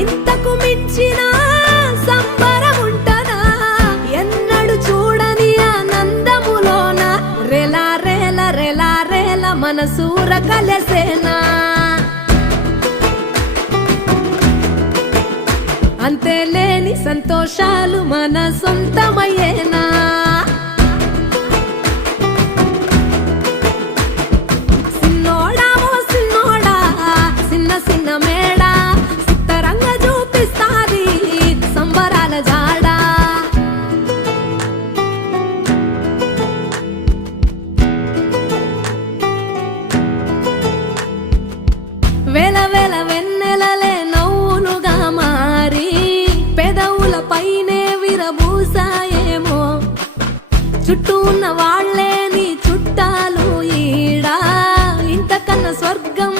ఇంతకు మించిన సంబరం ఉంటనా ఎన్నడు చూడని ఆనందములోన రెలా రేల రెలా రేల మనసూర కలసేనా అంతేలేని సంతోషాలు మన సొంతమయ్యేనా సిన్నోడా ఓ సిన్నోడా సిన్న సిన్న మేడా సిత్తరంగ చూపిస్తాది సంబరాల జాడా వేల వేల వెన్నెలలే నవ్వులుగా మారి పెదవుల పైనే విరబూసాయేమో చుట్టూ ఉన్న వాళ్లే నీ చుట్టాలు ఈడా ఇంతకన్నా స్వర్గం